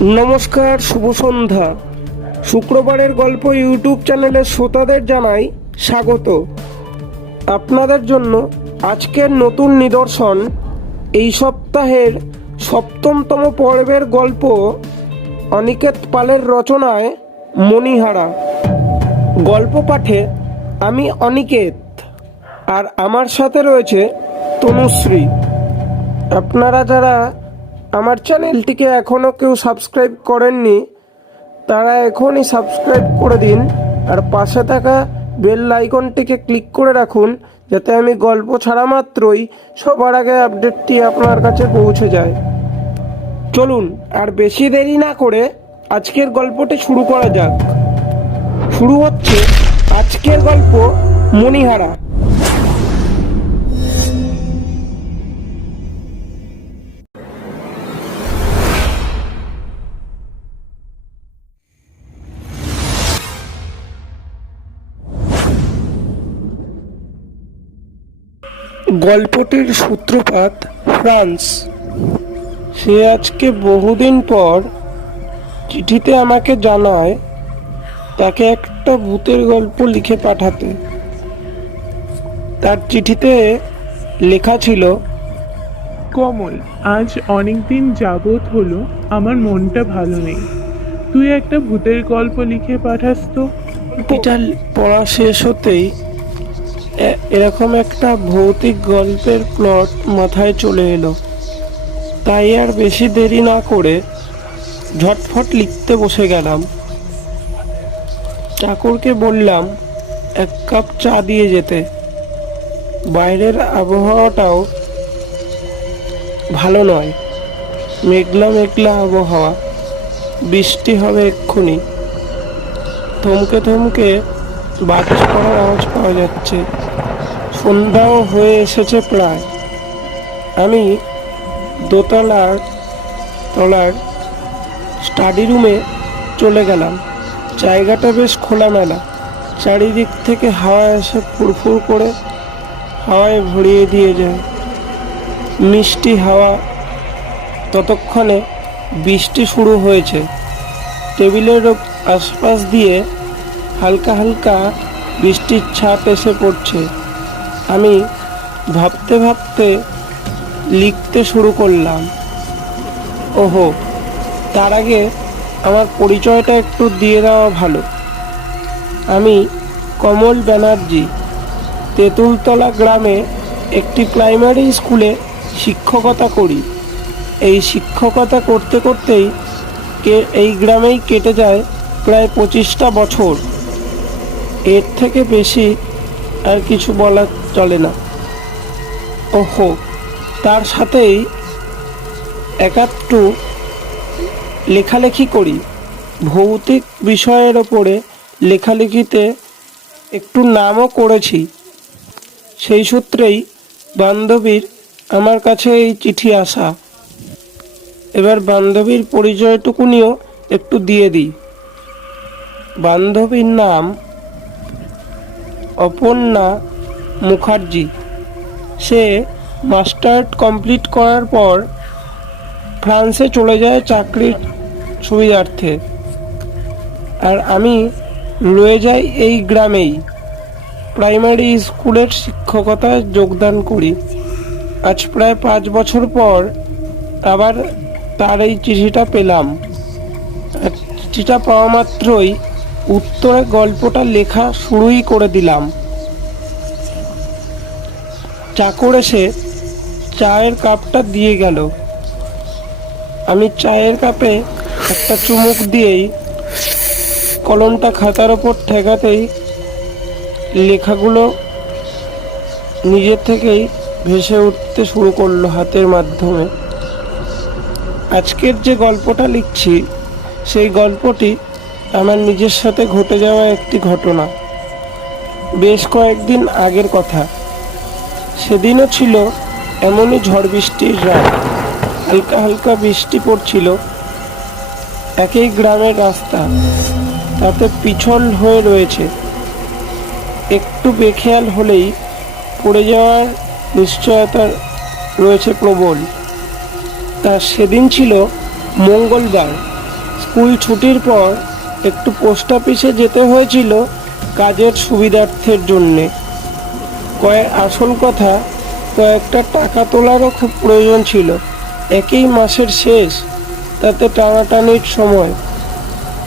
নমস্কার, শুভ সন্ধ্যা। শুক্রবারের গল্প ইউটিউব চ্যানেলের শ্রোতাদের জানাই স্বাগত। আপনাদের জন্য আজকের নতুন নিদর্শন এই সপ্তাহের সপ্তমতম পর্বের গল্প অনিকেত পালের রচনায় মণিহারা। গল্প পাঠে আমি অনিকেত, আর আমার সাথে রয়েছে তনুশ্রী। আপনারা যারা আমার চ্যানেলটিকে এখনও কেউ সাবস্ক্রাইব করেননি তারা এখনই সাবস্ক্রাইব করে দিন, আর পাশে থাকা বেল আইকনটিকে ক্লিক করে রাখুন যাতে আমি গল্প ছাড়া মাত্রই সবার আগে আপডেটটি আপনার কাছে পৌঁছে যায়। চলুন আর বেশি দেরি না করে আজকের গল্পটি শুরু করা যাক। শুরু হচ্ছে আজকের গল্প মণিহারা। গল্পটির সূত্রপাত ফ্রান্স। সে আজকে বহুদিন পর চিঠিতে আমাকে জানায় তাকে একটা ভূতের গল্প লিখে পাঠাতে। তার চিঠিতে লেখা ছিল, কমল, আজ অনেকদিন যাবৎ হলো আমার মনটা ভালো নেই। তুই একটা ভূতের গল্প লিখে পাঠাস তো। এটা পড়া শেষ হতেই এরকম একটা ভৌতিক গল্পের প্লট মাথায় চলে এলো। তাই আর বেশি দেরি না করে ঝটফট লিখতে বসে গেলাম। চাকরকে বললাম এক কাপ চা দিয়ে যেতে। বাইরের আবহাওয়াটাও ভালো নয়, মেঘলা মেঘলা আবহাওয়া, বৃষ্টি হবে এক্ষুনি। থমকে থমকে বাতাস করার আওয়াজ পাওয়া যাচ্ছে। সন্ধ্যাও হয়ে এসেছে প্রায়। আমি দোতলার স্টাডি রুমে চলে গেলাম। জায়গাটা বেশ খোলামেলা, চারিদিক থেকে হাওয়া এসে ফুরফুর করে হাওয়ায় ভরিয়ে দিয়ে যায়। মিষ্টি হাওয়া। ততক্ষণে বৃষ্টি শুরু হয়েছে। টেবিলের আশপাশ দিয়ে হালকা হালকা বৃষ্টির ছাপ এসে পড়ছে। আমি ভাবতে ভাবতে লিখতে শুরু করলাম। ওহো, তার আগে আমার পরিচয়টা একটু দিয়ে দেওয়া ভালো। আমি কমল ব্যানার্জি, তেঁতুলতলা গ্রামে একটি প্রাইমারি স্কুলে শিক্ষকতা করি। এই শিক্ষকতা করতে করতেই এই গ্রামেই কেটে যায় প্রায় 25টা বছর। এর থেকে বেশি আর কিছু বলা চলে না। ওহো, তার সাথেই একাত্তু লেখালেখি করি। ভৌতিক বিষয়ের ওপরে লেখালেখিতে একটু নামও করেছি। সেই সূত্রেই বান্ধবীর আমার কাছে এই চিঠি আসা। এবার বান্ধবীর পরিচয়টুকুনিও একটু দিয়ে দিই। বান্ধবীর নাম অপর্ণা মুখার্জি। সে মাস্টার্স কমপ্লিট করার পর ফ্রান্সে চলে যায় চাকরির সুবিধার্থে, আর আমি রয়ে যাই এই গ্রামেই। প্রাইমারি স্কুলের শিক্ষকতায় যোগদান করি। আজ প্রায় 5 বছর পর আবার তার এই চিঠিটা পেলাম। আর চিঠিটা পাওয়া মাত্রই উত্তরে গল্পটা লেখা শুরুই করে দিলাম। চাকর এসে চায়ের কাপটা দিয়ে গেল। আমি চায়ের কাপে একটা চুমুক দিয়েই কলমটা খাতার ওপর ঠেকাতেই লেখাগুলো নিজের থেকেই ভেসে উঠতে শুরু করলো হাতের মাধ্যমে। আজকের যে গল্পটা লিখছি সেই গল্পটি আমার নিজের সাথে ঘটে যাওয়া একটি ঘটনা। বেশ কয়েকদিন আগের কথা। সেদিনও ছিল এমনই ঝড় বৃষ্টির রাত। হালকা হালকা বৃষ্টি পড়ছিল। একই গ্রামের রাস্তা, তাতে পিছল হয়ে রয়েছে। একটু বেখেয়াল হলেই পড়ে যাওয়ার নিশ্চয়তা রয়েছে প্রবল। তা সেদিন ছিল মঙ্গলবার। স্কুল ছুটির পর একটু পোস্ট অফিসে যেতে হয়েছিল কাজের সুবিধার্থের জন্যে। আসল কথা, কয়েকটা টাকা তোলারও খুব প্রয়োজন ছিল। একই মাসের শেষ, তাতে টানাটানির সময়।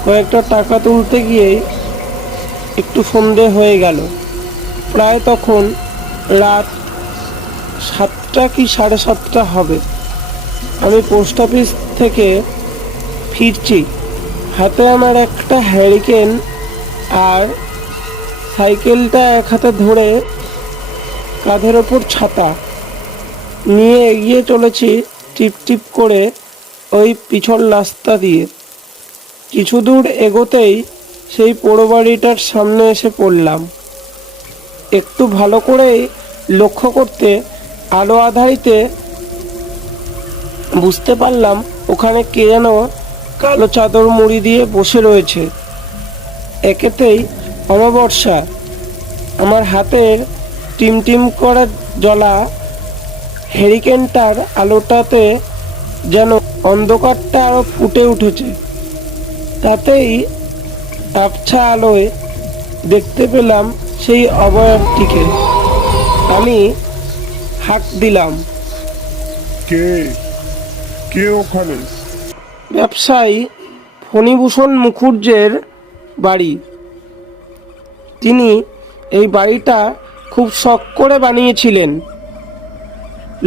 কয়েকটা টাকা তুলতে গিয়েই একটু সন্ধে হয়ে গেল। প্রায় তখন রাত 7টা কি 7:30 হবে। আমি পোস্ট অফিস থেকে ফিরছি। হাতে আমার একটা হ্যারিকেন আর সাইকেলটা এক হাতে ধরে, কাঁধের ওপর ছাতা নিয়ে এগিয়ে চলেছি টিপ টিপ করে ওই পিছল রাস্তা দিয়ে। কিছু দূর এগোতেই সেই পোড়ো বাড়িটার সামনে এসে পড়লাম। একটু ভালো করে লক্ষ্য করতে আলো আঁধারিতে বুঝতে পারলাম ওখানে কে যেন কালো চাদর মুড়ি দিয়ে বসে রয়েছে। একেতেই অমাবস্যা। আমার হাতের টিমটিম করা জ্বলা হ্যারিকেনটার আলোটাতে যেন অন্ধকারটা আরো ফুটে উঠেছে। তাতেই আবছা আলোয় দেখতে পেলাম সেই অবয়বটিকে। আমি হাঁক দিলাম, কে কে ওখানে? ব্যবসায়ী ফণীভূষণ মুখুজ্জের বাড়ি। তিনি এই বাড়িটা খুব শখ করে বানিয়েছিলেন।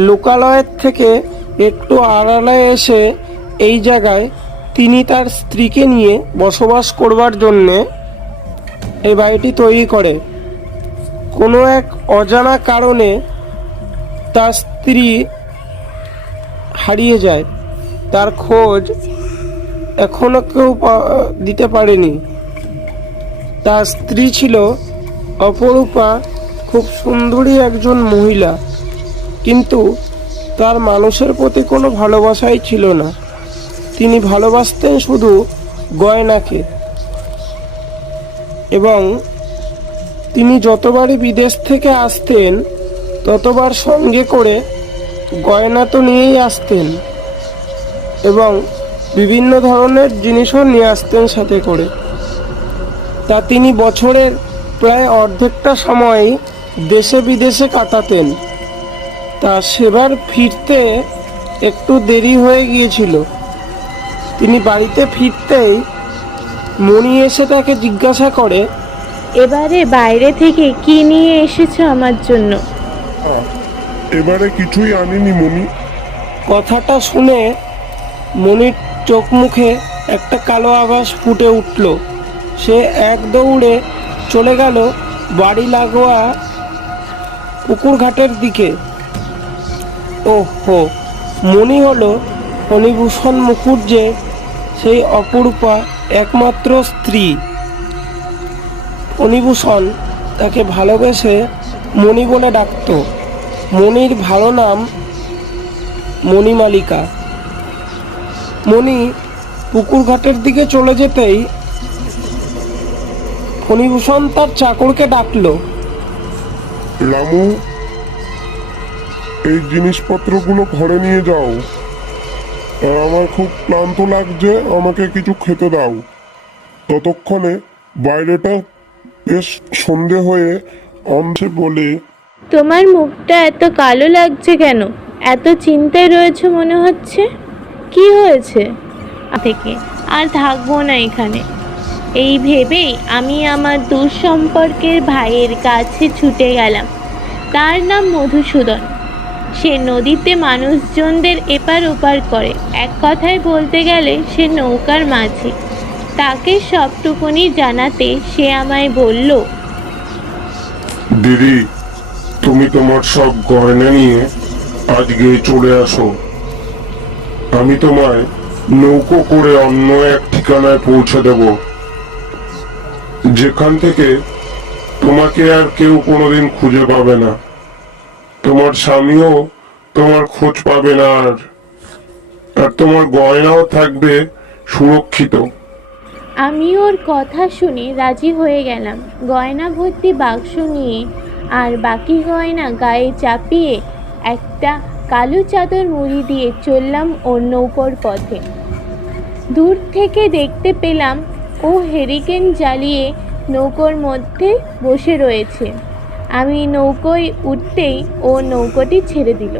লোকালয়ের থেকে একটু আড়ালে এসে এই জায়গায় তিনি তার স্ত্রীকে নিয়ে বসবাস করবার জন্যে এই বাড়িটি তৈরি করে। কোনো এক অজানা কারণে তার স্ত্রী হারিয়ে যায়। তার খোঁজ এখনো কেউ দিতে পারেনি। তার স্ত্রী ছিল অপরূপা, খুব সুন্দরী একজন মহিলা, কিন্তু তার মানুষের প্রতি কোনো ভালোবাসাই ছিল না। তিনি ভালোবাসতেন শুধু গয়নাকে, এবং তিনি যতবারই বিদেশ থেকে আসতেন ততবার সঙ্গে করে গয়না তো নিয়েই আসতেন, এবং বিভিন্ন ধরনের জিনিসও নিয়ে আসতেন সাথে করে। তা তিনি বছরের প্রায় অর্ধেকটা সময়ই দেশে বিদেশে কাটাতেন। তা সেবার ফিরতে একটু দেরি হয়ে গিয়েছিল। তিনি বাড়িতে ফিরতেই মণি এসে তাকে জিজ্ঞাসা করে, এবারে বাইরে থেকে কি নিয়ে এসেছো আমার জন্য? এবারে কিছুই আনিনি মনি। কথাটা শুনে মনির চোখ মুখে একটা কালো আভাস ফুটে উঠল। সে এক দৌড়ে চলে গেল বাড়ি লাগোয়া পুকুর ঘাটের দিকে। ওহো, মনি হলো ফণীভূষণ মুখুজ্জের সেই অপরূপা একমাত্র স্ত্রী। ফণীভূষণ তাকে ভালোবেসে মণি বলে ডাকত। মণির ভালো নাম মণিমালিকা। মণি পুকুর ঘাটের দিকে চলে যেতেই ফণীভূষণ তার চাকরকে ডাকলো, রামু, এই জিনিসপত্রগুলো ঘরে নিয়ে যাও। আর আমার খুব ক্লান্ত লাগছে, আমাকে কিছু খেতে দাও। ততক্ষণে বাইরেটা বেশ সন্ধে হয়ে অন্ধে বলে, তোমার মুখটা এত কালো লাগছে কেন? এত চিন্তায় রয়েছে মনে হচ্ছে। কি হয়েছে? থেকে আর থাকবো না এখানে, এই ভেবেই আমি আমার দূর সম্পর্কের ভাইয়ের কাছে ছুটে গেলাম। তার নাম মধুসূদন। সে নদীতে মানুষজনদের এপার ওপার করে। এক কথায় বলতে গেলে সে নৌকার মাঝি। তাকে সবটুকুনি জানাতে সে আমায় বলল, দিদি, তুমি তোমার সব গয়না নিয়ে আজকে চলে আসো। আমি তোমায় নৌকো করে অন্য এক ঠিকানায় পৌঁছে দেব, যেখান থেকে তোমাকে আর কেউ কোনোদিন খুঁজে পাবে না। তোমার স্বামীও তোমার খোঁজ পাবে না, আর তোমার গয়নাও থাকবে সুরক্ষিত। আমি ওর কথা শুনে রাজি হয়ে গেলাম। গয়না ভর্তি বাক্স নিয়ে আর বাকি গয়না গায়ে চাপিয়ে একটা কালো চাদর মুড়ি দিয়ে চললাম ওর নৌকোর পথে। দূর থেকে দেখতে পেলাম ও হেরিকেন জ্বালিয়ে নৌকোর মধ্যে বসে রয়েছে। আমি নৌকোয় উঠতেই ও নৌকোটি ছেড়ে দিল।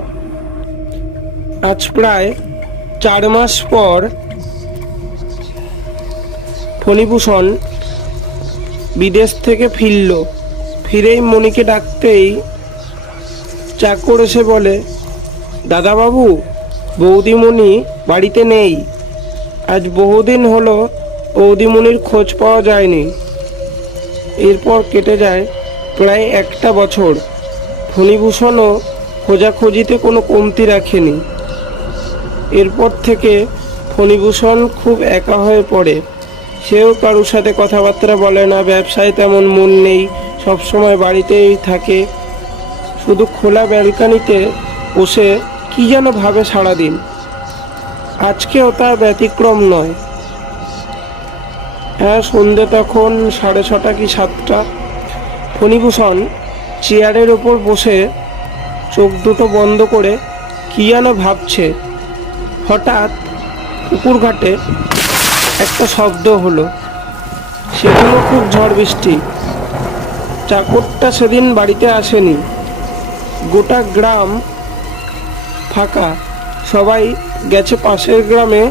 আজ প্রায় 4 মাস পর ফণিভূষণ বিদেশ থেকে ফিরল। ফিরেই মণিকে ডাকতেই চাকর এসে বলে, দাদাবাবু, বৌদিমণি বাড়িতে নেই। আজ বহুদিন হলো বৌদিমণির খোঁজ পাওয়া যায়নি। এরপর কেটে যায় প্রায় 1টা বছর। ফণিভূষণও খোঁজাখুঁজিতে কোনো কমতি রাখেনি। এরপর থেকে ফণিভূষণ খুব একা হয়ে পড়ে। সেও কারোর সাথে কথাবার্তা বলে না, ব্যবসায় তেমন মন নেই, সবসময় বাড়িতেই থাকে, শুধু খোলা ব্যালকানিতে বসে কি যেন ভাবে সারাদিন। আজকেও তার ব্যতিক্রম নয়। সন্ধে তখন 6:30 কি 7টা। ফণিভূষণ চেয়ারের ওপর বসে চোখ দুটো বন্ধ করে কি যেন ভাবছে। হঠাৎ পুকুর ঘাটে একটা শব্দ হলো। সেখানে খুব ঝড় বৃষ্টি। চাকরটা সেদিন বাড়িতে আসেনি। গোটা গ্রাম ফাঁকা, সবাই গেছে পাশের গ্রামে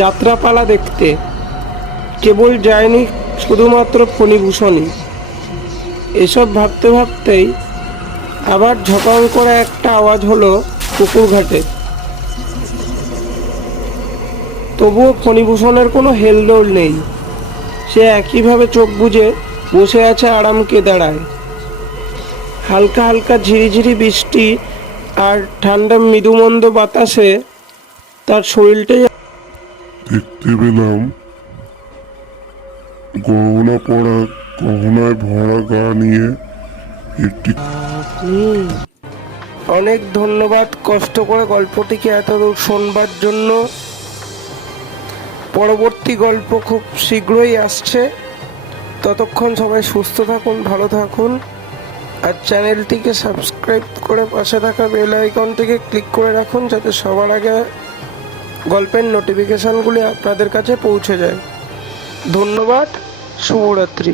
যাত্রাপালা দেখতে। কেবল যায়নি শুধুমাত্র ফণিভূষণই। এসব ভাবতে ভাবতেই আবার ঝপাং করে একটা আওয়াজ হলো পুকুর ঘাটে। তবুও ফণিভূষণের কোনো হেলদোল নেই। সে একইভাবে চোখ বুজে বসে আছে আরাম কেদারায়। হালকা হালকা ঝিরিঝিরি বৃষ্টি আর ঠান্ডা মৃদুমন্দ বাতাসে তার শরীরটাই দেখতে পেলাম গহনা পরা, গহনায় ভরা গা নিয়ে একটি অনেক ধন্যবাদ কষ্ট করে গল্পটিকে এতদূর শোনবার জন্য। পরবর্তী গল্প খুব শীঘ্রই আসছে। ততক্ষণ সবাই সুস্থ থাকুন, ভালো থাকুন, আর চ্যানেলটিকে সাবস্ক্রাইব করে পাশে থাকা বেল আইকনটিকে ক্লিক করে রাখুন, যাতে সবার আগে গল্পের নোটিফিকেশনগুলি আপনাদের কাছে পৌঁছে যায়। ধন্যবাদ, শুভরাত্রি।